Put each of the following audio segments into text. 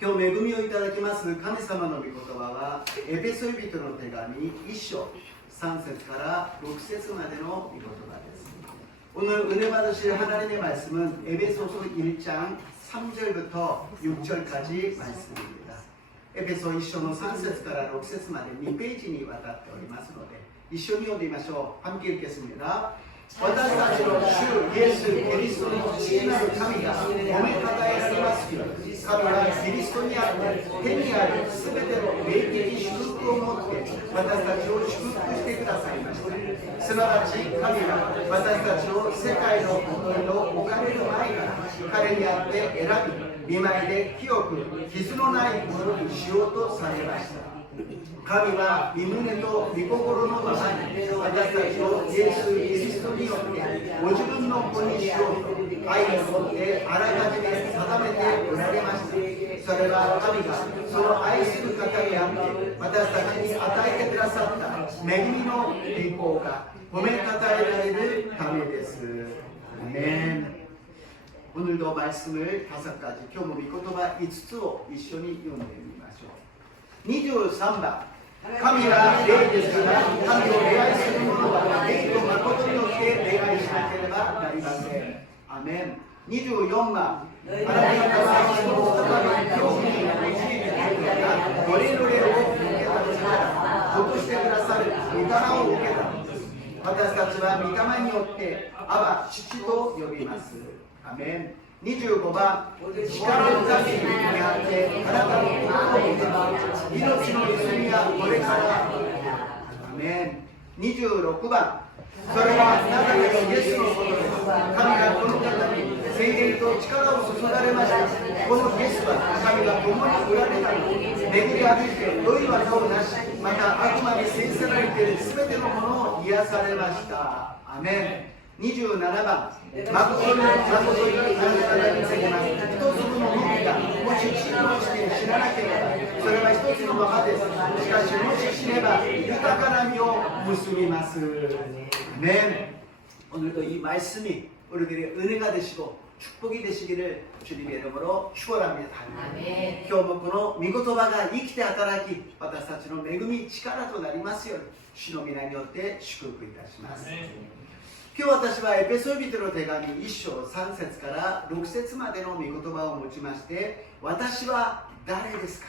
今日恵みをいただきます神様の御言葉はエペソビトの手紙1章3節から6節までの御言葉です. 오늘 은혜 받으실 하나님의 말씀은 에베소서 1장 3절부터 6절까지 말씀입니다. 에베소 1章の3節から6節まで2ページにわたっておりますので一緒に読んでみましょう。함께 읽겠습니다. 私たちの主イエス・キリストの父なる神が褒めたたえられますように、神はキリストにあって手にあるすべての霊的祝福を持って私たちを祝福してくださいました。すなわち神は私たちを世界の元に置かれる前から彼にあって選び、御前で清く傷のないものにしようとされました。神は御胸と御心のままに私たちをイエス・キリストによってご自分の子にしようと愛を持ってあらかじめ定めておられました。それは神がその愛する方にあって私たちに与えてくださった恵みの栄光が褒めたたえられるためです。アメン。오늘도 말씀을 5가지, 今日も御言葉5つを一緒に読んでみましょう。23番、神は霊ですから神を礼拝する者は霊と誠によって礼拝しなければなりません。アメン。24番、あなた方は人を再び興味に用いてくれるからどれどれを受けたのなら得してくださる御霊を受けたのです。私たちは御霊によってアバ父と呼びます。アメン。25番、力の神にあってあなたの心を受けた命の泉がこれからアメン。26番、それはナザレのイエスのことです。神がこの方に精霊と力を注がれました。このイエスは神が共におられたのに巡り歩いて良い技をなし、また悪魔に制せられている全てのものを癒されました。アメン。27番、誠にあなた方に告げます。一粒の麦がもし死のして死ななければそれは一つのままです。しかしもし死ねば豊かな実を結びます。네. 오늘도 이 말씀이 우리들의 은혜가 되시고 축복이 되시기를 주님의 이름으로 축원합니다. 今日もこの御言葉が生きて働き私たちの恵み力となりますように主の皆によって祝福いたします。今日私はエペソビトの手紙1章3節から6節までの御言葉を持ちまして私は誰ですか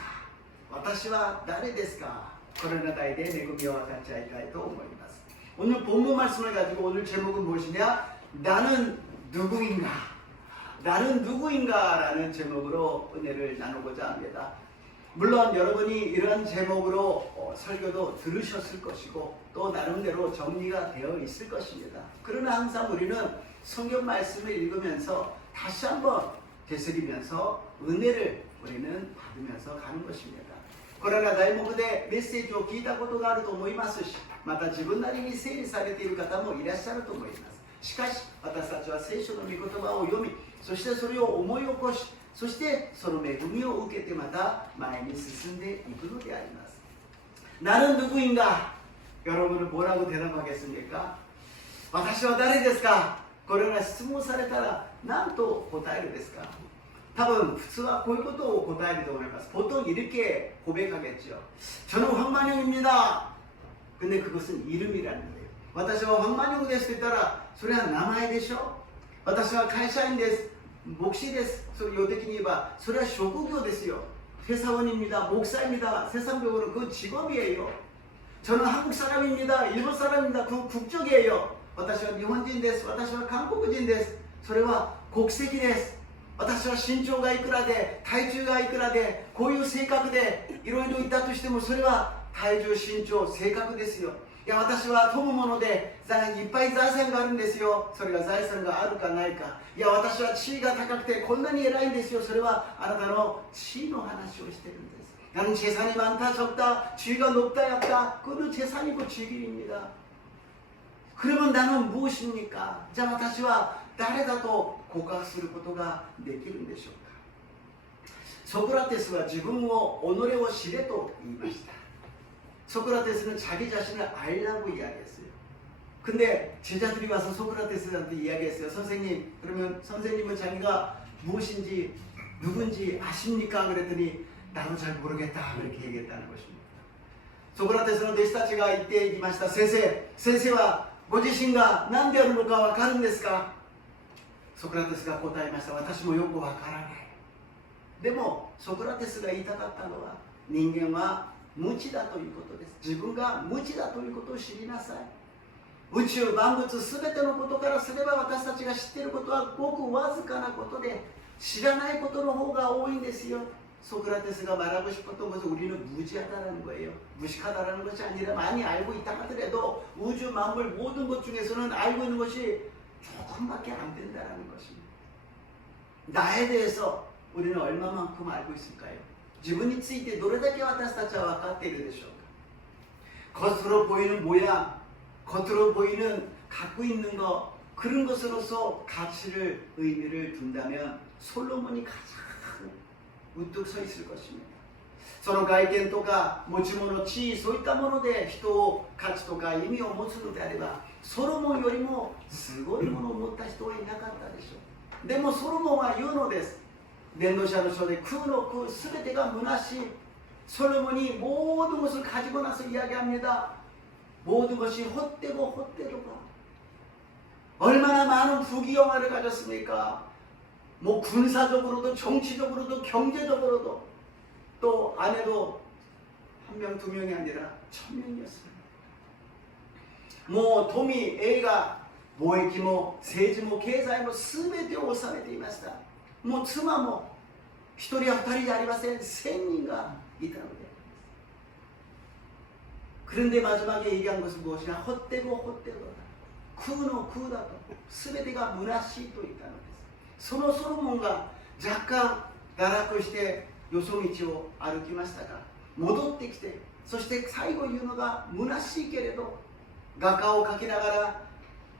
私は誰ですかこの題で恵みを分かち合いたいと思います。오늘 본문 말씀을 가지고 오늘 제목은 무엇이냐? 나는 누구인가? 나는 누구인가? 라는 제목으로 은혜를 나누고자 합니다. 물론 여러분이 이러한 제목으로 설교도 들으셨을 것이고 또 나름대로 정리가 되어 있을 것입니다. 그러나 항상 우리는 성경 말씀을 읽으면서 다시 한번 되새기면서 은혜를 우리는 받으면서 가는 것입니다. これら題目でメッセージを聞いたことがあると思いますし、また自分なりに整理されている方もいらっしゃると思います。しかし私たちは聖書の御言葉を読み、そしてそれを思い起こし、そしてその恵みを受けてまた前に進んでいくのであります。나는 누구인가? 여러분은 뭐라고 대답하겠습니까? 私は誰ですか? これら質問されたら何と答えるですか? 多分普通はこういうことを答えると思います。보통 이렇게 고백하겠죠. 저는 황만용입니다. 근데 그것은 이름이라는 거예요. 私は황만용ですって言ったらそれは名前でしょ。私は会社員です。牧師です。それ用的に言えばそれは職業ですよ。 회사원입니다. 목사입니다. 세상적으로 그 직업이에요. 저는 한국 사람입니다. 일본 사람입니다. 그 국적이에요. 私は日本人です。私は韓国人です。それは国籍です。私は身長がいくらで体重がいくらでこういう性格でいろいろいたとしてもそれは体重身長性格ですよ。いや私は富むものでいっぱい財産があるんですよ。それが財産があるかないか。いや私は地位が高くてこんなに偉いんですよ。それはあなたの地位の話をしているんです。 나는 재산이 많다 적다 지위가 높다 얕다 그것도 재산이고 직위입니다. 그러면 나는 무엇입니까? 자, 私は誰だと告白することができるんでしょうか。ソクラテスは自分を己を知れと言いました。 소크라테스는 자기 자신을 알라고 이야기했어요. 근데 제자들이 와서 소크라테스한테 이야기했어요. 선생님, 그러면 선생님은 자기가 무엇인지 누군지 아십니까? 그랬더니 나도 잘 모르겠다 그렇게 얘기했다는 것입니다. ソクラテスの弟子たちが言っていました。先生はご自身が何であるのかわかるんですか？ソクラテスが答えました。私もよくわからない。でもソクラテスが言いたかったのは、人間は無知だということです。自分が無知だということを知りなさい。宇宙万物すべてのことからすれば、私たちが知っていることはごくわずかなことで、知らないことの方が多いんですよ。소크라테스가 말하고 싶었던 것은 우리는 무지하다는 거예요. 무식하다는 것이 아니라 많이 알고 있다 하더라도 우주 만물 모든 것 중에서는 알고 있는 것이 조금밖에 안 된다는 것입니다. 나에 대해서 우리는 얼마만큼 알고 있을까요? 自分についてどれだけ私たちは分かっているでしょうか? 겉으로 보이는 모양, 겉으로 보이는 갖고 있는 것, 그런 것으로서 가치를, 의미를 둔다면 솔로몬이 가장 우뚝 서 있을 것입니다. その外見とか持ち物、地位、そういったもので人を価値とか意味を持つのであれば、ソロモンよりもすごいものを持った人はいなかったでしょう。でもソロモンは言うのです。伝道者の書で空の空すべてが虚しい。 솔로몬이 모든 것을 가지고 나서 이야기합니다. 모든 것이 헛되고 헛되도다. 얼마나 많은 부귀영화를 가졌습니까? 뭐 군사적으로도 정치적으로도 경제적으로도, 또 아내도 한 명, 두 명이 아니라 1000명이었습니다. 뭐 도미, 애가貿易も政治も経済も全てを治めていました。もう妻も一人や二人じゃありません。1000人がいたので。 그런데 마지막에 얘기한 것은 무엇이냐? 헛되고 헛되도다. 쿠노 쿠다도. 全てが虚しいと言ったのです。そのソロモンが若干堕落してよそ道を歩きましたが、戻ってきて、そして最後言うのが虚しいけれど画家を描きながら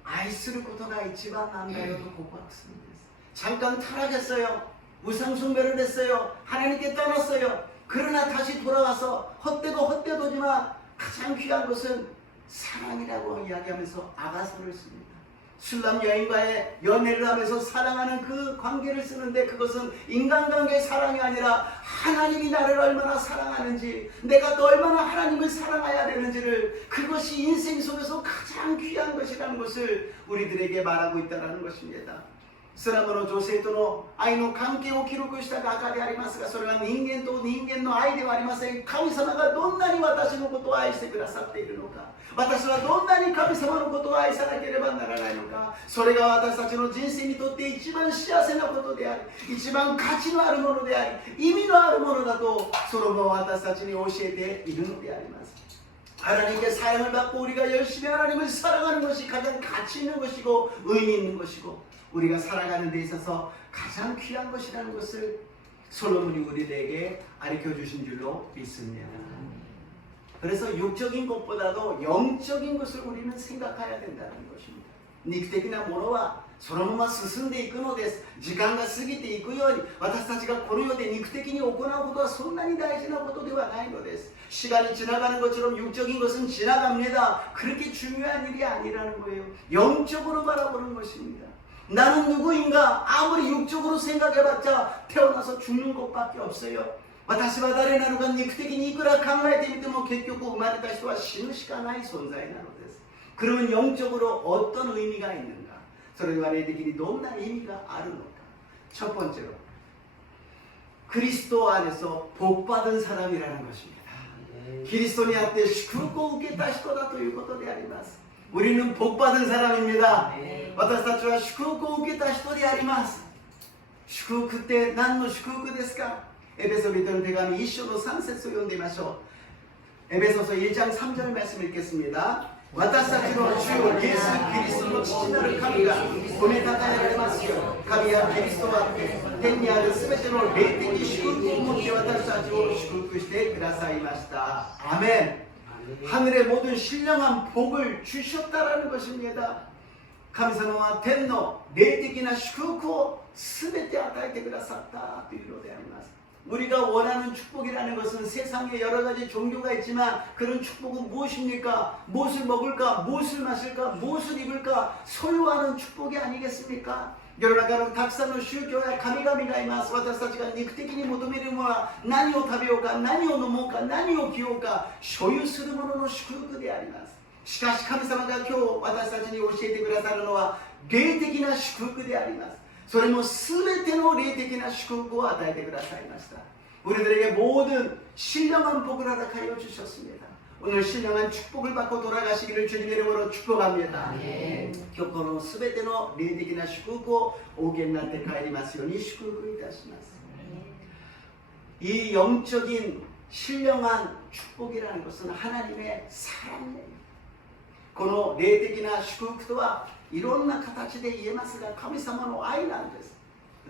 愛することが一番なんだよと告白するんです。 잠깐 타락했어요. 우상숭배를 했어요. 하나님께 떠났어요. 그러나 다시 돌아와서 헛되고 헛되도지만 가장 귀한 것은 사랑이라고 이야기하면서 아가서를 씁니다. 술람 여인과의 연애를 하면서 사랑하는 그 관계를 쓰는데, 그것은 인간관계의 사랑이 아니라 하나님이 나를 얼마나 사랑하는지, 내가 또 얼마나 하나님을 사랑해야 되는지를, 그것이 인생 속에서 가장 귀한 것이라는 것을 우리들에게 말하고 있다는 것입니다. スラムの女性との愛の関係を記録した画家でありますが、それは人間と人間の愛ではありません。神様がどんなに私のことを愛してくださっているのか、私はどんなに神様のことを愛さなければならないのか、それが私たちの人生にとって一番幸せなことであり、一番価値のあるものであり、意味のあるものだとソロモンは私たちに教えているのであります。 하나님께 사랑을 받고 우리가 열심히 하나님을 사랑하는 것이 가장 가치 있는 것이고 의미 있는 것이고, 우리가 살아가는 데 있어서 가장 귀한 것이라는 것을 솔로몬이 우리에게 가르쳐 주신 줄로 믿습니다. 그래서 육적인 것보다도 영적인 것을 우리는 생각해야 된다는 것입니다. 肉的なものはそのまま進んでいくのです。時間が過ぎていくように、私たちがこの世で肉的に行うことはそんなに大事なことではないのです。 시간이 지나가는 것처럼 육적인 것은 지나갑니다. 그렇게 중요한 일이 아니라는 거예요. 영적으로 바라보는 것입니다. 나는 누구인가? 아무리 육적으로 생각해봤자 태어나서 죽는 것밖에 없어요. 私は誰なのか、肉的にいくら考えてみても結局生まれた人は死ぬしかない存在なのです。 그러면 영적으로 어떤 의미가 있는가? それは霊的にどんな意味があるのか? 첫 번째로 그리스도 안에서 복받은 사람이라는 것입니다. 그리스도니 앞에 축복을 受けた人だということであります。 우리는 복받은 사람입니다. 私たちは祝福を受けた人であります。 祝福って何の祝福ですか? 에베소 비토는 대감이 1章の 3節を読んでみましょう。 에베소서 1장 3절 말씀 읽겠습니다. 私たちの主イエス・キリストの父なる神が褒めたたえられますよう、神はキリストは天にあるすべての霊的祝福を持って私たちを祝福してくださいました。アメン。 하늘의 모든 신령한 복을 주셨다라는 것입니다. 神様は天の霊的な祝福をすべて与えてくださったというのであります。 우리가 원하는 축복이라는 것은 세상에 여러 가지 종교가 있지만, 그런 축복은 무엇입니까? 무엇을 먹을까? 무엇을 마실까? 무엇을 입을까? 소유하는 축복이 아니겠습니까? 世の中のたくさんの宗教や神々がいます。私たちが肉的に求めるものは何を食べようか、何を飲もうか、何を着ようか、所有するものの祝福であります。しかし神様が今日私たちに教えてくださるのは霊的な祝福であります。それも全ての霊的な祝福を与えてくださいました。우리들에게 모든 신령한 복을 허락하여 주셨습니다. 오늘 신령한 축복을 받고 돌아가시기를 주님의 이름으로 축복합니다. 교코노 스베테노霊的な 祝福を 오게になって帰りますように祝福いたします. 이 영적인 신령한 축복이라는 것은 하나님의 사랑이에요. この霊的な祝福とはいろんな形で言えますが、神様の愛なんです。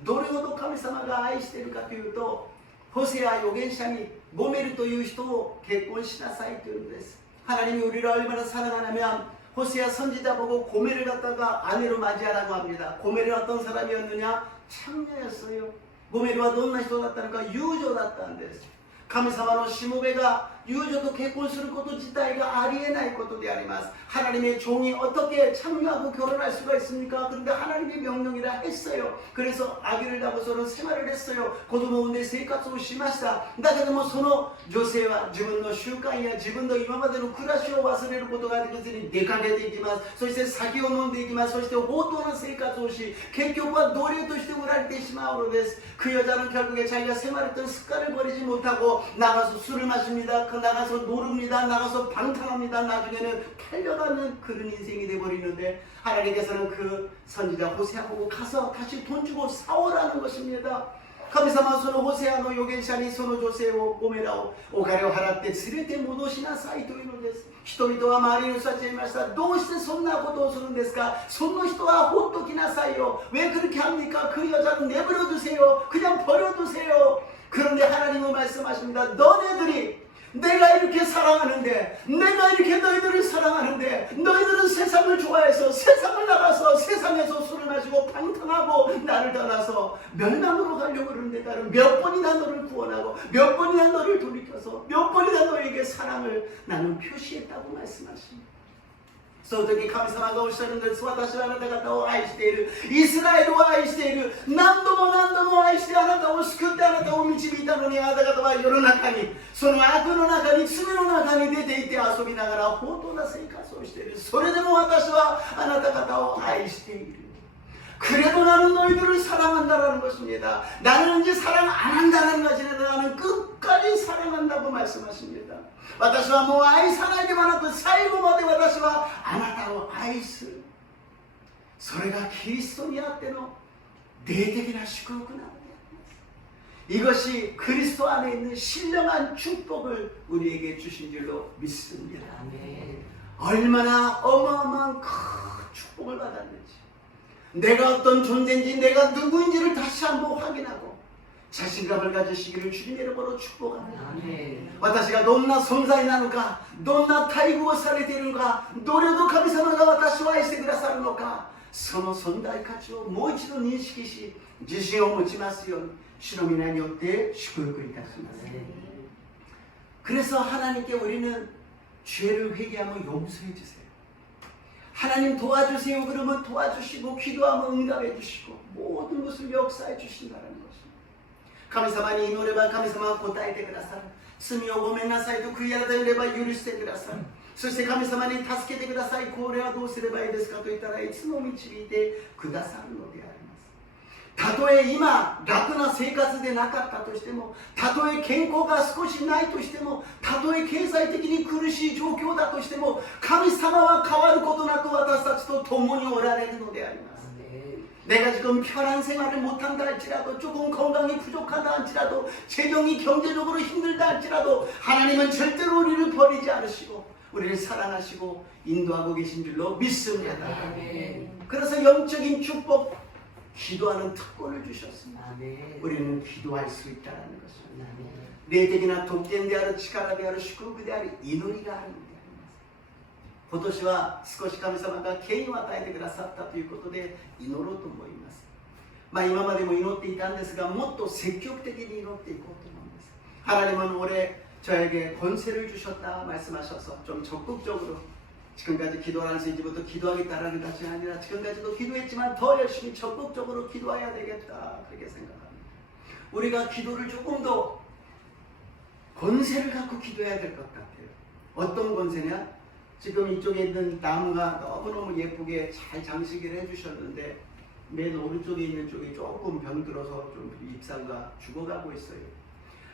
どれほど神様が愛しているかというと、ホセア預言者にゴメルという人を結婚しなさいというのです。 하나님이 우리를 얼마나 사랑하냐면 호세아 선지자 보고 고멜을 갖다가 아내로 맞이하라고 합니다. 고멜이 어떤 사람이었느냐? 창녀였어요. 고멜이와どんな人だったのか? 유조였다는데요. 神様のしもべが遊女と結婚すること自体がありえないことであります。 하나님의 종이 어떻게 창녀하고 결혼할 수가 있습니까? 그런데 하나님의 명령이라 했어요. 그래서 아기를 낳고서는 생활을 했어요. 子供を産んで生活をしました。だけどもその女性は自分の習慣や自分の今までの暮らしを忘れることができずに出かけていきます。そして酒を飲んでいきます。そして放蕩な生活をし、結局は奴隷として売られてしまうのです。 그 여자는 결국에 자기가 생활했던 습관을 버리지 못하고 나가서 술을 마십니다. 나가서 노릅니다. 나가서 방탕합니다. 나중에는 팔려가는 그런 인생이 되어버리는데 하나님께서는 그 선지자 호세아 보고 가서 다시 돈 주고 사오라는 것입니다. 神様はそのホセアの預言者にその女性をゴメラをお金を払って連れて戻しなさいというのです。人々は周りの人たちに言いました。どうしてそんなことをするんですか? その人はほっときなさいよ. 왜 그렇게 합니까? 그 여자는 내버려 두세요. 그냥 버려 두세요. 그런데 하나님은 말씀하십니다. 너네들이 내가 이렇게 사랑하는데, 내가 이렇게 너희들을 사랑하는데, 너희들은 세상을 좋아해서 세상을 나가서 세상에서 술을 마시고 방탕하고 나를 떠나서 멸망으로 가려고 그러는데 나는 몇 번이나 너를 구원하고 몇 번이나 너를 돌이켜서 몇 번이나 너에게 사랑을 나는 표시했다고 말씀하십니다. その時神様がおっしゃるんです。私はあなた方を愛している。イスラエルを愛している。何度も何度も愛してあなたを救ってあなたを導いたのに、あなた方は世の中に、その悪の中に、罪の中に出ていて遊びながら放蕩な生活をしている。それでも私はあなた方を愛している。 그래도 나는 너희들을 사랑한다라는 것입니다. 나는 이제 사랑 안 한다는 것이 아니라 나는 끝까지 사랑한다고 말씀하십니다. 私はもう愛さないではなく最後まで私はあなたを愛する。それがキリストにあっての霊的な祝福なのであります。 이것이 그리스도 안에 있는 신령한 축복을 우리에게 주신 줄로 믿습니다. 얼마나 어마어마한 큰 축복을 받았는지, 내가 어떤 존재인지, 내가 누구인지를 다시 한번 확인하고 자신감을 가지시기를 주님의 이름으로 축복합니다. 私がどんな存在なのか、どんな待遇をされているのか、どれほど神様が私を愛してくださるのか、その存在価値をもう一度認識し、自信を持ちますように主の皆によって祝福いたします。 그래서 하나님께 우리는 죄를 회개하면 용서해 주세요. 하나님 도와주세요 그러면 도와주시고, 기도하면 응답해 주시고, 모든 것을 역사해 주신다는 것입니다. 神様に祈れば神様は答えてくださる。罪をごめんなさいと悔い改めれば許してくださる。そして神様に助けてください。これはどうすればいいですかと言ったらいつも導いてくださるのであります。 たとえ今楽な生活でなかったとしても、たとえ健康が少しないとしても、たとえ経済的に苦しい状況だとしても、神様は変わることなく私たちと共におられるのであります。 내가 지금 편한 생활을 못한다 할지라도, 조금 건강이 부족하다 할지라도, 재정이 경제적으로 힘들다 할지라도 하나님은 절대로 우리를 버리지 않으시고 우리를 사랑하시고 인도하고 계신 줄로 믿습니다. 그래서 영적인 축복, 기도하는 특권을 주셨습니다. 우리는 기도할 수 있다는 것입니다. 霊的な特権である、力である、祝福であり、祈りがあるのであります。 今年は少し神様が権威を与えてくださったということで祈ろうと思います。今までも祈っていたんですが、もっと積極的に祈っていこうと思うんです。 하나님은 올해 저에게 권세를 주셨다 말씀하셔서 좀 적극적으로 지금까지 기도하면서 이제부터 기도하겠다라는 것이 아니라 지금까지도 기도했지만 더 열심히 적극적으로 기도해야 되겠다 그렇게 생각합니다. 우리가 기도를 조금 더 권세를 갖고 기도해야 될 것 같아요. 어떤 권세냐? 지금 이쪽에 있는 나무가 너무너무 예쁘게 잘 장식을 해주셨는데 맨 오른쪽에 있는 쪽이 조금 병들어서 좀 잎사귀가 죽어가고 있어요.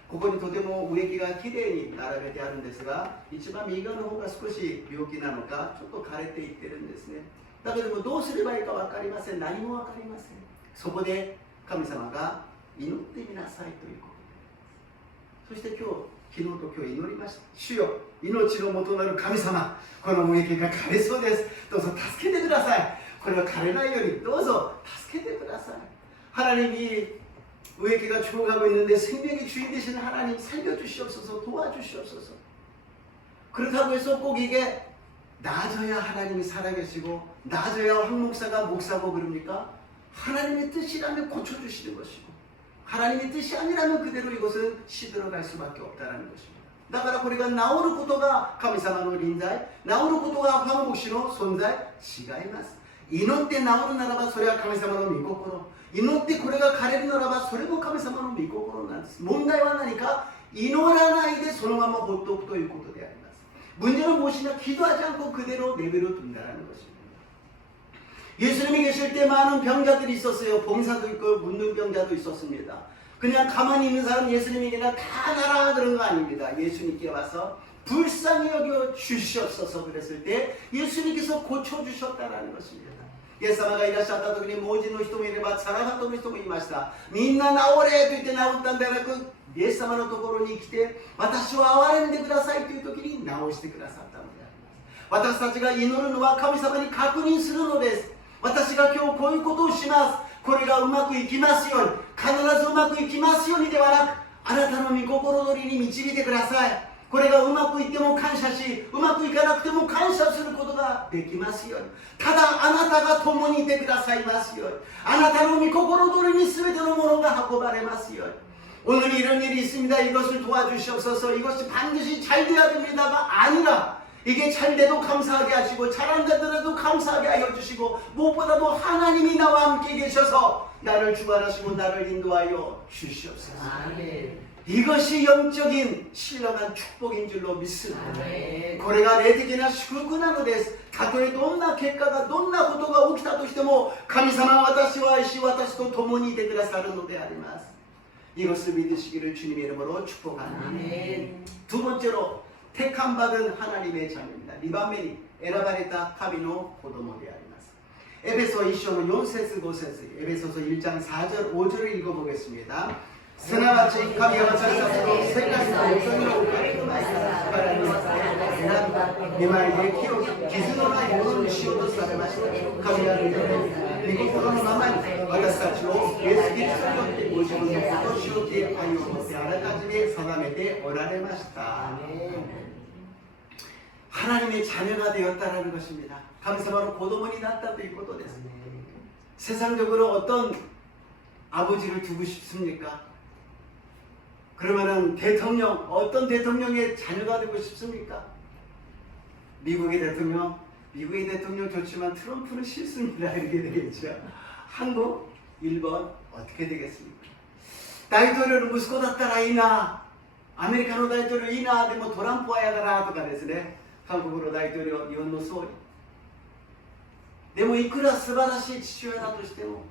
ここにとても植木がきれいに並べてあるんですが、一番右側の方が少し病気なのかちょっと枯れていってるんですね。だけどもどうすればいいか分かりません。何も分かりません。そこで神様が祈ってみなさいということです。そして昨日と今日祈りました。主よ、命の元なる神様、この植木が枯れそうです。どうぞ助けてください。これは枯れないようにどうぞ助けてください。 하나님이 의기가 죽어가고 있는데 생명의 주인 되신 하나님 살려주시옵소서, 도와주시옵소서. 그렇다고 해서 꼭 이게 나아져야 하나님이 살아계시고 나아져야 황 목사가 목사고 그럽니까? 하나님의 뜻이라면 고쳐주시는 것이고 하나님의 뜻이 아니라면 그대로 이것은 시들어갈 수밖에 없다는 것입니다. だからこれが治ることが神様の臨在、治ることが황牧師の存在違います。祈って治るならばそれは神様の御心、祈ってこれが枯れるならばそれも神様の御心なんです。問題は何か、祈らないでそのまま放っておくということであります。 문제는 무엇이냐? 기도하지 않고 그대로 내버려 둔다는 것입니다. 예수님이 계실 때 많은 병자들이 있었어요. 봉사도 있고 문둥병자도 있었습니다. 그냥 가만히 있는 사람 예수님이 그냥 다 나라 그런 거 아닙니다. 예수님께 와서 불쌍히 여겨 주시옵소서 그랬을 때 예수님께서 고쳐주셨다는 것입니다. イエス様がいらっしゃった時に盲人の人もいればサラハトの人もいました。みんな治れと言って治ったんではなく、イエス様のところに来て私を憐れんでくださいという時に治してくださったのであります。私たちが祈るのは神様に確認するのです。私が今日こういうことをします。これがうまくいきますように、必ずうまくいきますようにではなく、あなたの御心通りに導いてください。これがうまくいっても感謝し、うまくいかなくても感謝することができますように。ただあなたが共にいてくださいますように。あなたの御心通りに全てのものが運ばれますように。 오늘 이런 일이 있습니다. 이것을 도와주시옵소서. 이것이 반드시 잘 돼야 됩니다가 아니라 이게 잘 돼도 감사하게 하시고 잘 안 되더라도 감사하게 하여 주시고 무엇보다도 하나님이 나와 함께 계셔서 나를 주관하시고 나를 인도하여 주시옵소서. 아멘. 이것이 영적인 신령한 축복인 줄로 믿습니다. これが霊的な祝福なのです。たとえどんな結果がどんなことが起きたとしても神様は私を愛し私と共にいてくださるのであります。 이것을 믿으시기를 주님의 이름으로 축복합니다. 두 번째로 택함 받은 하나님의 자녀입니다. 리바메니 에라바레타 카미노 고도모であります. 에베소 1장 4節 5節 에베소서 1장 4절 5절을 읽어보겠습니다. すなわち神は私たちの世界の望みを受け止め力によって選んだ見舞いで清き傷のないものにしようとされました。神は御心のままに私たちをイエス・キリストによってご自分の今年をて愛を持ってあらかじめ定めておられました。 하나님의 자녀가 되었다는 것입니다. 감사바로 고도문이 났다 ということです. 세상적으로 어떤 아버지를 두고 싶습니까? 그러면은 대통령, 어떤 대통령의 자녀가 되고 싶습니까? 미국의 대통령 좋지만 트럼프는 싫습니다. 이렇게 되겠죠. 한국, 일본 어떻게 되겠습니까? 大統領の息子だったらいいな、アメリカの大統領いいな、でもトランプは嫌だなとかですね、韓国の大統領、日本の総理。でもいくら素晴らしい父親だとしても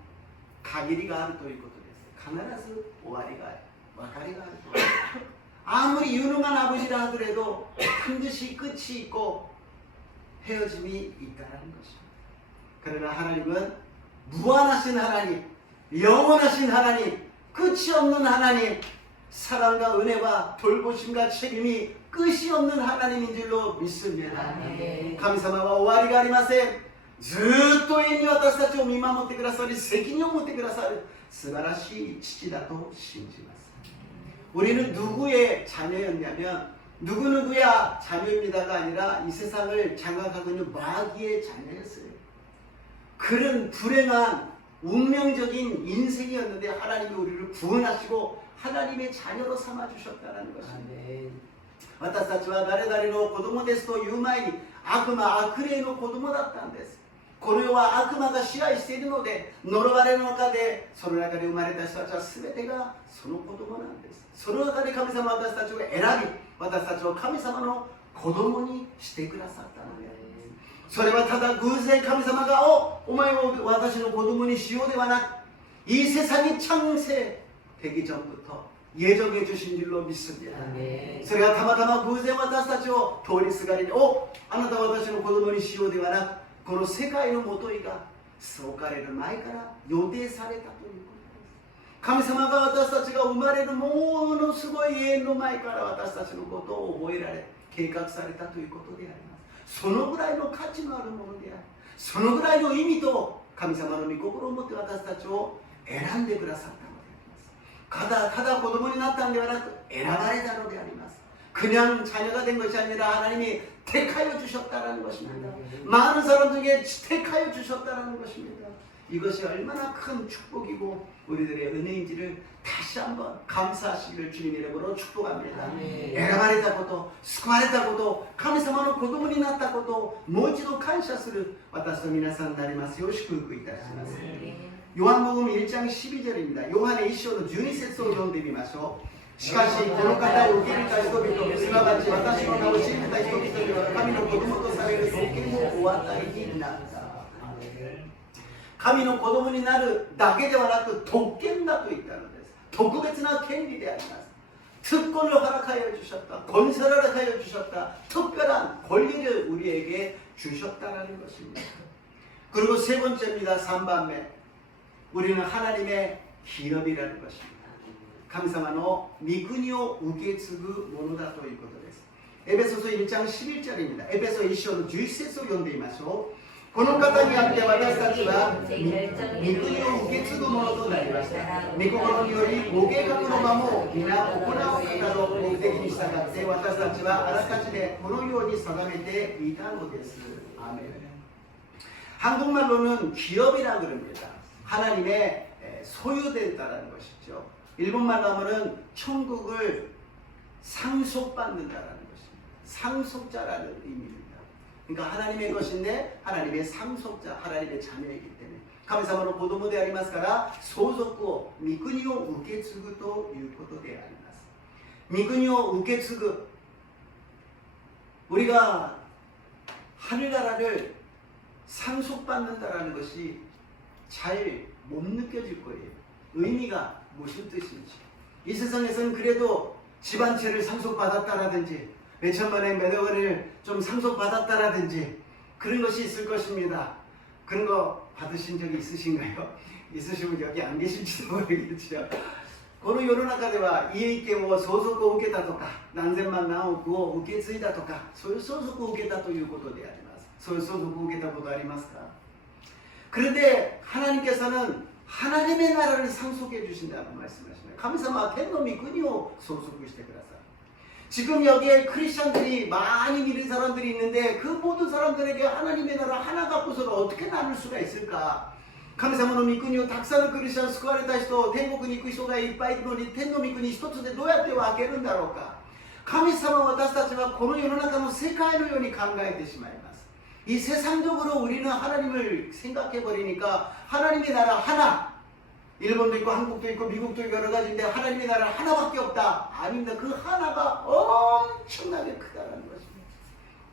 限りがあるということです。必ず終わりがある、別れがある。 아무리 유능한 아버지라 하더라도 반드시 끝이 있고 헤어짐이 있다는 것입니다. 그러나 하나님은 무한하신 하나님, 영원하신 하나님, 끝이 없는 하나님, 사랑과 은혜와 돌보심과 책임이 끝이 없는 하나님인 줄로 믿습니다. 神様は終わりがありません。ずっと永遠に私たちを見守ってくださり責任を持ってくださる素晴らしい父だと信じます。 우리는 누구의 자녀였냐면 누구누구야 자녀입니다가 아니라 이 세상을 장악하고 있는 마귀의 자녀였어요. 그런 불행한 운명적인 인생이었는데 하나님이 우리를 구원하시고 하나님의 자녀로 삼아주셨다는 것입니다. 私たちは誰々の子供ですという前に悪魔、悪霊の子供だったんです。この世は悪魔が支配しているので、呪われの中で、その中で生まれた人たちは全てがその子供なんです。その中で神様は私たちを選び、私たちを神様の子供にしてくださったのであります。それはただ偶然神様がお前を私の子供にしようではなく, 이 세상이 창세되기 전부터 예정해 주신 줄로 믿습니다.それがたまたま偶然私たちを通りすがりに、あなたは私の子供にしようではなく、この世界のもといがそうかれる前から予定されたということです。神様が私たちが生まれるものすごい永遠の前から私たちのことを覚えられ、計画されたということであります。そのぐらいの価値のあるものであり、そのぐらいの意味と神様の御心を持って私たちを選んでくださったのであります。ただ子供になったのではなく、選ばれたのであります。그냥 자녀가 된 것이 아니라 하나님이 택하여 주셨다는 것입니다. 많은 사람들에게 택하여 주셨다는 것입니다. 이것이 얼마나 큰 축복이고 우리들의 은혜인지를 다시 한번 감사하시기를 주님 이름으로 축복합니다. 選ばれたこと、救われたこと、神様の子供になったことをもう一度感謝する私と皆さんになりますよう祝福いたします。요한복음 1장 12절입니다. 요한의 1장 12節を読んでみましょう。しかしこの方を受け入れた人々、すなわち私の名を信じた人々には神の子供とされる特権をお与えになった。神の子供になるだけではなく特権だと言ったのです。特別な権利であります。 특권을 허락하여 주셨다. 권세를 허락하여 주셨다. 특별한 권리를 우리에게 주셨다는 것입니다. 그리고 세 번째입니다. 3番目. 우리는 하나님의 기업이라는 것입니다. 神様の御国を受け継ぐものだということです。エペソ書1장 11절입니다. エペソ1章の11節を読んでみましょう。この方にあって私たちは御国を受け継ぐものとなりました。御心によりご計画のままを皆行う方の目的に従って私たちはあらかじめこのように定めていたのです。아멘. 한국말로는 기업이라고 그럽니다. 하나님의 소유된다라는 것이죠. 일본말로 하면은 천국을 상속받는다라는 것입니다. 상속자라는 의미입니다. 그러니까 하나님의 것인데 하나님의 상속자, 하나님의 자녀이기 때문에 神様の子供でありますから相続を御国を受け継ぐということであります。御国を受け継ぐ 우리가 하늘나라를 상속받는다라는 것이 잘 못 느껴질 거예요. 의미가 무슨 뜻인지. 이 세상에서는 그래도 집 한 채를 상속받았다라든지 몇 천만의 몇 억원을 좀 상속받았다라든지 그런 것이 있을 것입니다. 그런 거 받으신 적이 있으신가요? 있으시면 여기 안 계실지도 모르겠죠. この世の中では家一軒を相続を受けたとか何千万何億を受け継いだとかそういう相続を受けたということであります。そういう相続を受けたことありますか? 그런데 하나님께서는 하나님의 나라를 상속해 주신다고 말씀하십니다. 神様は天の御国を相続してください. 지금 여기에 크리스천들이 많이 믿는 사람들이 있는데 그 모든 사람들에게 하나님의 나라 하나 갖고서는 어떻게 나눌 수가 있을까? 神様の御国をたくさんのクリスチャン救われた人、天国に行く人がいっぱいいるのに天の御国一つでどうやって分けるんだろうか。神様は私たちはこの世の中の世界のように考えてしまいます。이 세상적으로 우리는 하나님을 생각해버리니까 하나님의 나라 하나, 일본도 있고 한국도 있고 미국도 있고 여러 가지인데 하나님의 나라 하나밖에 없다. 아닙니다. 그 하나가 엄청나게 크다는 것입니다.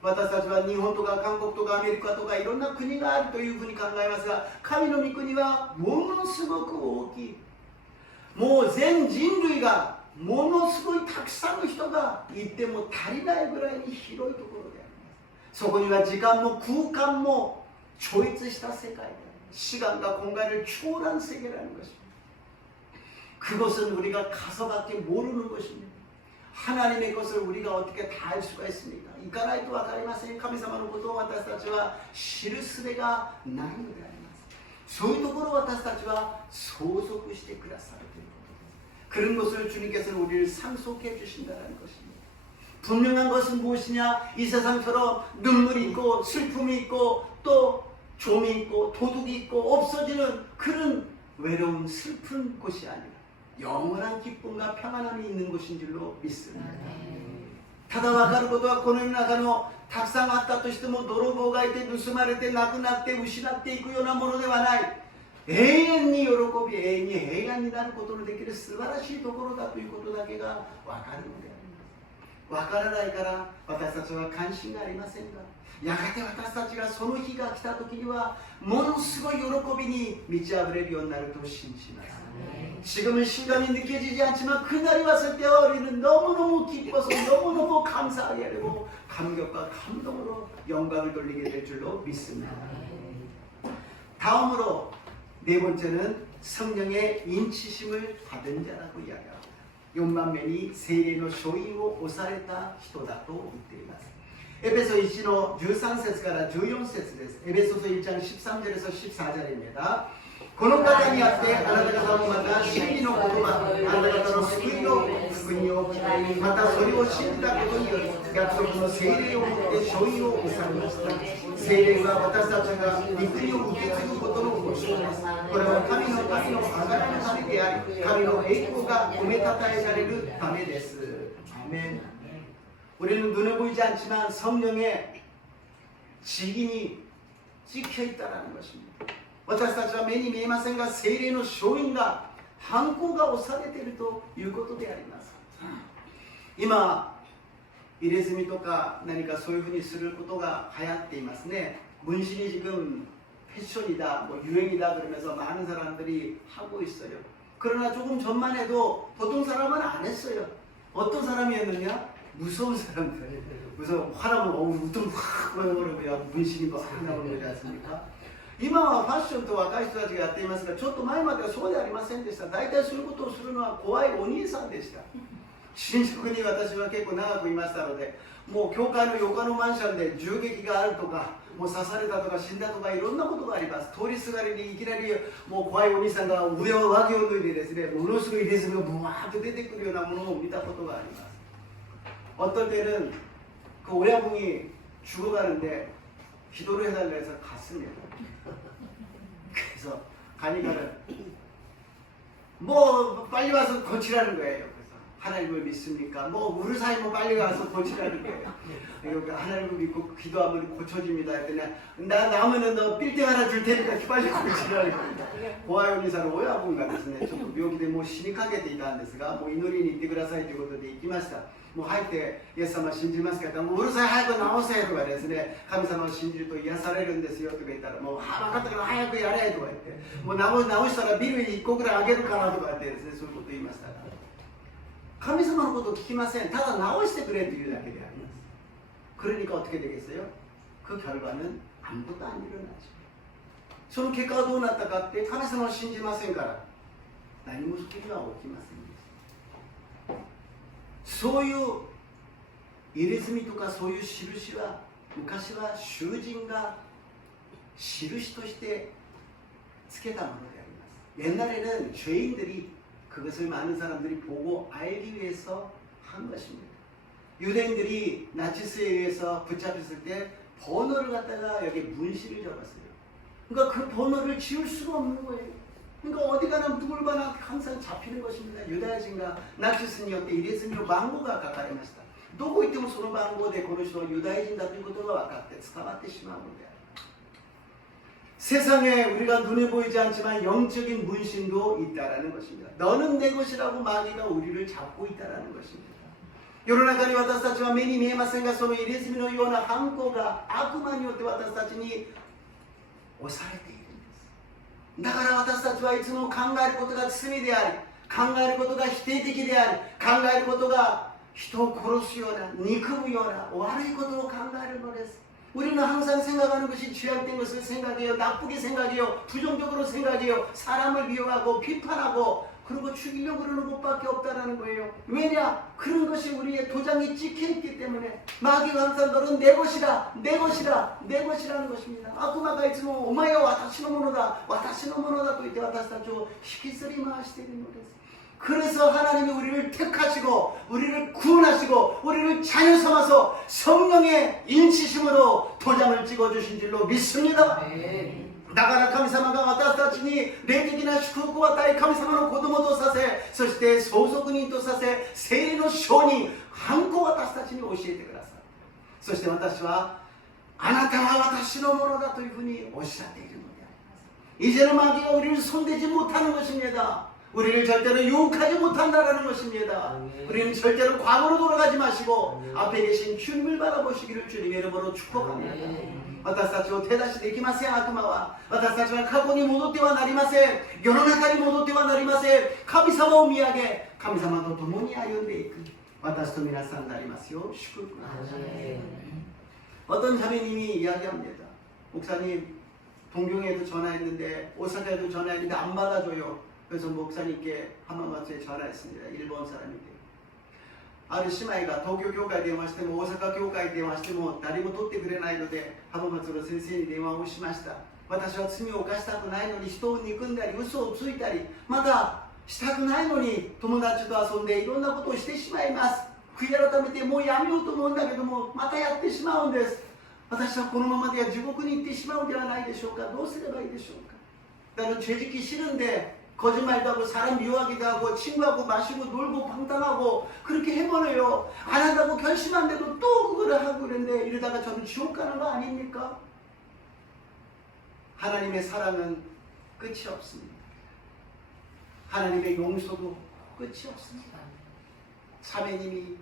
私たちは日本とか韓国とかアメリカとかいろんな国があるというふうに考えますが、神の御国はものすごく大きい。もう全人類がものすごいたくさんの人がいても足りないぐらいに広いところであります。そこには時間も空間も超越した世界であります。 시간과 공간을 초월한 세계라는 것입니다. 그것은 우리가 가서밖에 모르는 것입니다. 하나님의 것을 우리가 어떻게 다 알 수가 있습니까? 行かないとわかりません。神様のことを私たちは知る術がないのであります。そういうところを私たちは相続してくださるということです。 그런 것을 주님께서는 우리를 상속해 주신다는 것입니다. 분명한 것은 무엇이냐? 이 세상처럼 눈물이 있고 슬픔이 있고 또 좀이 있고 도둑이 있고 없어지는 그런 외로운 슬픈 곳이 아니라 영원한 기쁨과 평안함이 있는 곳인 줄로 믿습니다. ただ分かることは、この世の中のたくさんあったとしても、泥棒がいて盗まれてなくなって失っていくようなものではない。永遠に喜び、永遠に平安になることのできる素晴らしいところだということだけが分かるのであります。分からないから私たちは関心がありませんが、やがて私たちがその日が来た時にはものすごい喜びに満ち溢れるようになると信じます。지금은 시간이 느껴지지 않지만 그날이 왔을 때와 우리는 너무너무 기뻐서 너무너무 감사하게 되고 감격과 감동으로 영광을 돌리게 될 줄로 믿습니다. 다음으로 네 번째는 성령의 인치심을 받은 자라고 이야기합니다. 4番目に聖霊の書印を押された人だと言っています。エペソ1の13節から14節です。エペソ1章13절에서 14절입니다. この方にあってあなた方もまた真理の言葉、あなた方の救いの福音を聞き、またそれを信じたことにより約束の聖霊を持って書印を押されました。聖霊は私たちが御国を受け継ぐことの保証です。これは神の民の贖いのためであり、神の栄光が褒めたたえられるためです。아멘. 우리는 눈에 보이지 않지만 성령의 직인이 찍혀 있다는 것입니다. 私たちは目に見えませんが、聖霊の書印が、ハンコが押されているということであります。今、入れ墨とか何かそういうふうにすることが流行っていますね。문신이 지금 패션이다, 뭐 유행이다 그러면서 많은 사람들이 하고 있어요. 그러나 조금 전만 해도 보통 사람은 안 했어요. 어떤 사람이었느냐? 무서운 사람들. 무서워. 화나면 웃음 확 보여버리고요. 문신이 뭐 확 나오는 거지 않습니까? 今はファッションと若い人たちがやっていますが、ちょっと前まではそうではありませんでした。大体そういうことをするのは怖いお兄さんでした。新宿に私は結構長くいましたので、もう教会の横のマンションで銃撃があるとか、もう刺されたとか死んだとかいろんなことがあります。通りすがりにいきなりもう怖いお兄さんが上を脱ぎを脱いでですね、ものすごい入れ墨がブワーッと出てくるようなものを見たことがあります。 어떨 때는 그 오야붕이 죽어가는데 기도를 해달라 해서 갔습니다. 그래서 가니까는 뭐 빨리 와서 고치라는 거예요. 그래서 하나님을 믿습니까? 뭐 우리 사이 뭐 빨리 와서 고치라는 거예요. 하나님을 믿고 기도하면 고쳐집니다. 했더니 나 나오면은 너 빌딩 하나 줄 테니까 빨리 고치라는 거예요. 고아요니사는 오야붕가ですね、ちょっと病気でもう死にかけていたんですが、もう祈りに行ってくださいということで行きました。 もう入ってイエス様信じますかって言ったら、もううるさい早く直せとかですね、神様を信じると癒されるんですよとか言ったら、もう分かったから早くやれとか言って、もう直したらビル1個ぐらいあげるかなとかってですね、そういうこと言いましたから、神様のことを聞きません。ただ直してくれというだけであります。 그러니까 어떻게 되겠어요? 그 결과는 아무것도 안 일어나죠. その結果はどうなったかって、神様を信じませんから何も救いは起きません。 そういう入れ墨とかそういう印は昔は囚人が印としてつけたものであります。 옛날에는 죄인들이 그것을 많은 사람들이 보고 알기 위해서 한 것입니다. 유대인들이 나치스에 의해서 붙잡혔을 때 번호를 갖다가 여기 문신을 적었어요. 그러니까 그 번호를 지울 수가 없는 거예요. 그러니까 어디 가나 누굴 봐나 항상 잡히는 것입니다. 유다인과 나치스によって入れ墨の番号が書かれました。どこ行ってもその番号でこの人はユダヤ人だということが分かって捕まってしまうのである。 세상에 우리가 눈에 보이지 않지만 영적인 문신도 있다라는 것입니다. 너는 내 것이라고 마귀가 우리를 잡고 있다라는 것입니다. 世の中に私たちは目に見えませんが、その入れ墨のような犯行が悪魔によって私たちに押されている。 だから私たちはいつも考えることが罪であり、考えることが否定的であり、考えることが人を殺すような、憎むような悪いことを考えるのです。 우리는 항상 생각하는 것이 죄악된 것을 생각해요. 나쁘게 생각해요. 부정적으로 생각해요. 사람을 미워하고 비판하고 그리고 죽이려고 그러는 것밖에 없다는 거예요. 왜냐? 그런 것이 우리의 도장이 찍혀있기 때문에 마귀가 항상 너는 내 것이다, 내 것이다, 내 것이라는 것입니다. 아쿠마가 있으면 오마이와 와타시노 모노다, 와타시노 모노다 또 이때 와타시다죠. 히키스리 마시되는 거です. 그래서 하나님이 우리를 택하시고 우리를 구원하시고 우리를 자녀 삼아서 성령의 인치심으로 도장을 찍어주신 줄로 믿습니다. だから神様が私たちに霊的な祝福を与え、神様の子供とさせ、そして相続人とさせ、聖霊の証人、ハンコを渡私たちに教えてください。そして私はあなたは私のものだというふうにおっしゃっているのであります。 이제는 마귀가 우리를 손대지 못하는 것입니다. 우리를 절대로 유혹하지 못한다라는 것입니다. 우리는 절대로 과거로 돌아가지 마시고 앞에 계신 주님을 바라보시기를 주님의 이름으로 축복합니다. 私たちを手出しできません。悪魔は私たちは過去に戻ってはなりません。世の中に戻ってはなりません。神様を見上げ神様と共に歩んでいく私と皆さんになりますよう祝福ください。 어떤 자매님이 이야기합니다. 목사님 동경에도 전화했는데 오사카에도 전화했는데 안 받아줘요. 그래서 목사님께 하마마츠에 전화했습니다. 일본 사람인데 ある姉妹が東京教会電話しても大阪教会電話しても誰も取ってくれないので浜松の先生に電話をしました。私は罪を犯したくないのに人を憎んだり嘘をついたりまたしたくないのに友達と遊んでいろんなことをしてしまいます。悔い改めてもうやめようと思うんだけどもまたやってしまうんです。私はこのままでは地獄に行ってしまうではないでしょうか。どうすればいいでしょうか。 나는 죄짓기 싫은데 거짓말도 하고 사람 미워하기도 하고 친구하고 마시고 놀고 방탕하고 그렇게 해버려요. 안 한다고 결심한데도 또 그거를 하고 그랬는데 이러다가 저는 지옥 가는 거 아닙니까? 하나님의 사랑은 끝이 없습니다. 하나님의 용서도 끝이 없습니다. 자매님이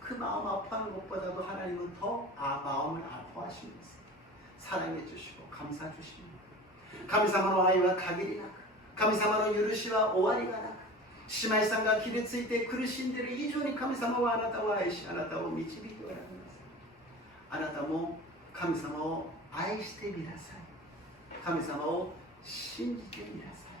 그 마음 아파하는 것보다도 하나님은 더 마음을 아파하십니다. 사랑해 주시고 감사 주십니다. 神様の愛は限りなく神様の許しは終わりがなく姉妹さんが傷ついて苦しんでいる以上に神様はあなたを愛しあなたを導いておられます。あなたも神様を愛してみなさい。神様を信じてみなさ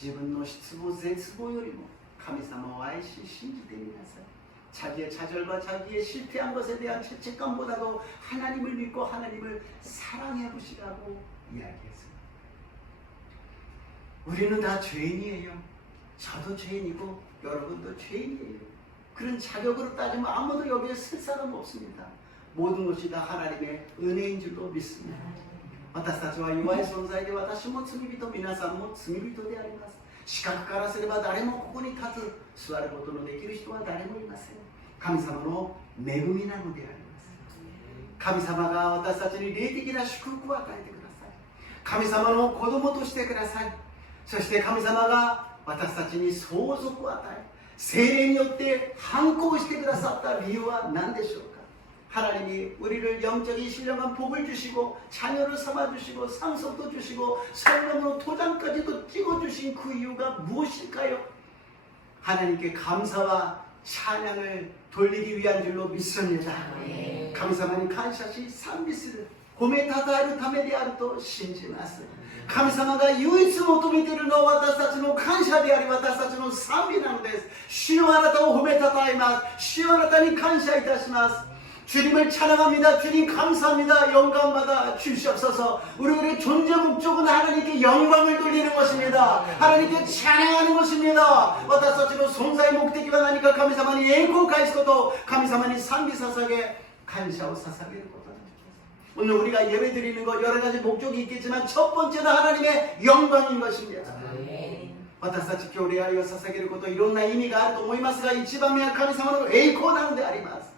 い。自分の失望絶望よりも神様を愛し信じてみなさい。 자기의 좌절과 자기의 실패한 것에 대한 죄책감보다도 하나님을 믿고 하나님을 사랑해 보시라고 이야기했습니다. 우리는 다 죄인이에요. 저도 죄인이고 여러분도 죄인이에요. 그런 자격으로 따지면 아무도 여기에 쓸 사람 없습니다. 모든 것이 다 하나님의 은혜인 줄로 믿습니다. 私たちは弱い存在で私も罪人皆さんも罪人であります。 視覚からすれば誰もここに立つ座ることのできる人は誰もいません。神様の恵みなのであります。神様が私たちに霊的な祝福を与えてください。神様の子供としてください。そして神様が私たちに相続を与え聖霊によって反抗してくださった理由は何でしょうか。 하나님이 우리를 영적인 신령한 복을 주시고 자녀를 삼아주시고 상속도 주시고 성령으로 도장까지도 찍어주신 그 이유가 무엇일까요? 하나님께 감사와 찬양을 돌리기 위한 줄로 믿습니다. 감사만이 감사시賛美する 褒めたたえるためであると信じます。神様が唯一求めているのは私たちの感謝であり私たちの賛美なのです。主よあなたを褒めたたえます。主よあなたに感謝いたします。 주님을 찬양합니다. 주님 감사합니다. 영광받아 주시옵소서. 우리들의 존재 목적은 하나님께 영광을 돌리는 것입니다. 하나님께 찬양하는 것입니다. 私たちの存在目的は何か神様に栄光を返すこと、神様に賛美捧げ、感謝を捧げることです。 오늘 우리가 예배 드리는 것 여러 가지 목적이 있겠지만 첫 번째는 하나님의 영광인 것입니다. 私たち今日礼拝を捧げることいろんな意味があると思いますが一番目は神様の栄光なのであります。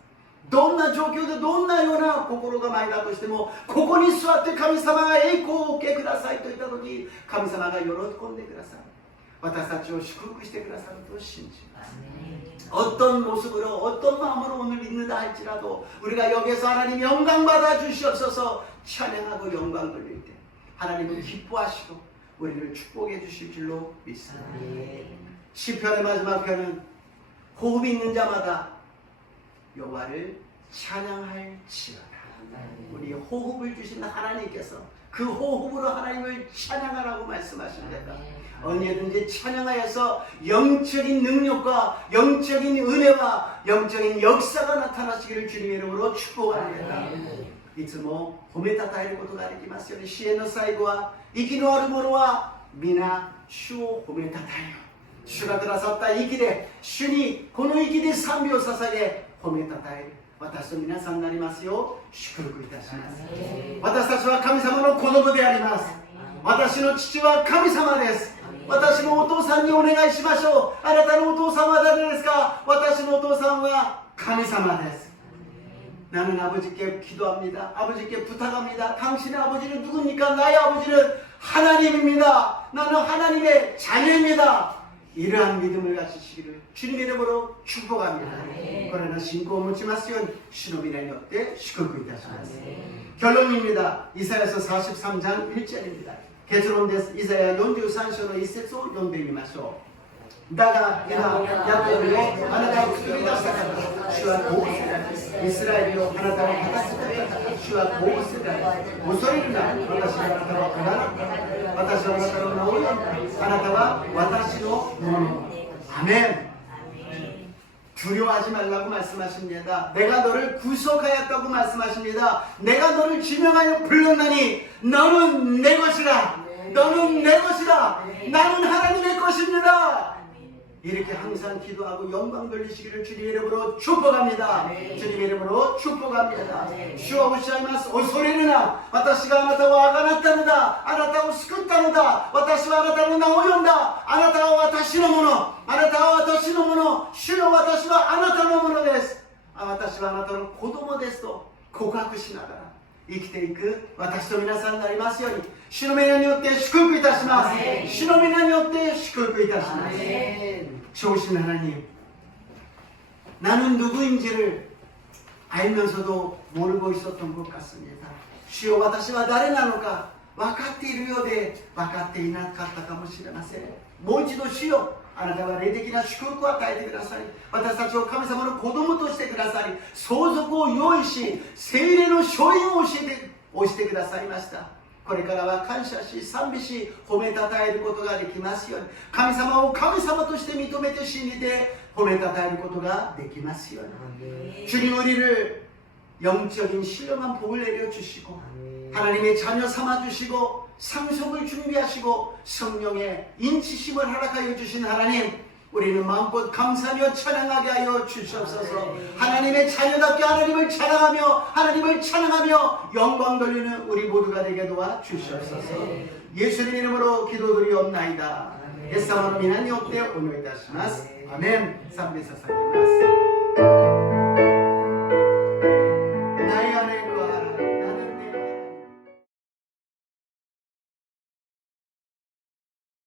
どんな状況でどんなような心構えだとしてもここに座って神様が栄光をお受けくださいと言った時神様が喜んでくださる私たちを祝福してくださると信じます 어떤 모습으로 어떤 마음으로 오늘 있는다 할지라도 우리가 여기서 하나님 영광 받아 주시옵소서 찬양하고 영광 돌릴 때 하나님은 기뻐하시고 우리를 축복해 주실 줄로 믿습니다. 시편의 마지막 편은 호흡이 있는 자마다 여호와를 찬양할지어다. 우리 호흡을 주신 하나님께서 그 호흡으로 하나님을 찬양하라고 말씀하십니다. 언제든지 찬양하여서 영적인 능력과 영적인 은혜와 영적인 역사가 나타나시기를 주님의 이름으로 축복합니다. いつも褒めたたえることができますように支援の最後は息のある者は皆主を褒めたたえよ。主がくださった息で主にこの息で賛美を捧げ褒めたたえる私と皆さんになりますよう祝福いたします。私たちは神様の子供であります。私の父は神様です。私のお父さんにお願いしましょう。あなたのお父さんは誰ですか。私のお父さんは神様です。 나는 아버지께 기도합니다. 아버지께 부탁합니다. 당신의 아버지는 누굽니까? 나의 아버지는 하나님입니다. 나는 하나님의 자녀입니다. 이러한 믿음을 가지시기를 주님의 이름으로 축복합니다. 그러나 신고 묻지 마시오. 신호비나 옆에 시끄럽고 있다시마스. 결론입니다. 이사야서 43장 1절입니다. 개스론데스 이사야 43章の一節を読んでみましょう。だが今ヤコブよあなたを作り出した方主はこうせられイスラエルよあなたを立たせた方主はこうせられ恐れるな私はあなたをあがなった私はあなたの名を呼んだあなたは私のもの。アメン。 두려워하지 말라고 말씀하십니다. 내가 너를 구속하였다고 말씀하십니다. 내가 너를 지명하여 불렀나니 너는 내 것이라. 너는 내 것이라. 나는 하나님의 것입니다. 이렇게 항상 기도하고 영광 돌리시기를 주님의 이름으로 축복합니다. 주님의 이름으로 축복합니다. 주와 오시아이마스 오소리르나 와타시가 아나타와 아가나타노다 아나타와 스쿠타노다 와타시와 아나타노 나오연다 아나타와 와타시노 모노 아나타와 와타시노 모노 주여 와타시와 아나타노 모노 데스 와타시와 아나타노 고도모 데스と告白しながら生きていく私と皆さんになりますように主の皆によって祝福いたします。主の皆によって祝福いたします。 좋으신 하나님, 나는 누구인지를 알면서도 모르고 있었던 것 같습니다. 주여, 私は誰なのか分かっているようで分かっていなかったかもしれません。もう一度主よ、あなたは霊的な祝福を与えてくださり、私たちを神様の子供としてくださり、相続を用意し、聖霊の所有を教えてくださいました。 これからは感謝し賛美し褒めたたえることができますように神様を神様として認めて信じて褒めたたえることができますように주님 우리를 영적인 신령한 복을 내려주시고 하나님의 자녀 삼아주시고 상속을 준비하시고 성령의 인치심을 허락하여 주신 하나님 우리는 마음껏 감사하며 찬양하게 하여 주시옵소서. 하나님의 자녀답게 하나님을 찬양하며 영광 돌리는 우리 모두가 되게 도와 주시옵소서. 예수님 이름으로 기도드리옵나이다. 예수님의 이름으로 오늘 다시마스. 아멘. 賛美捧げます。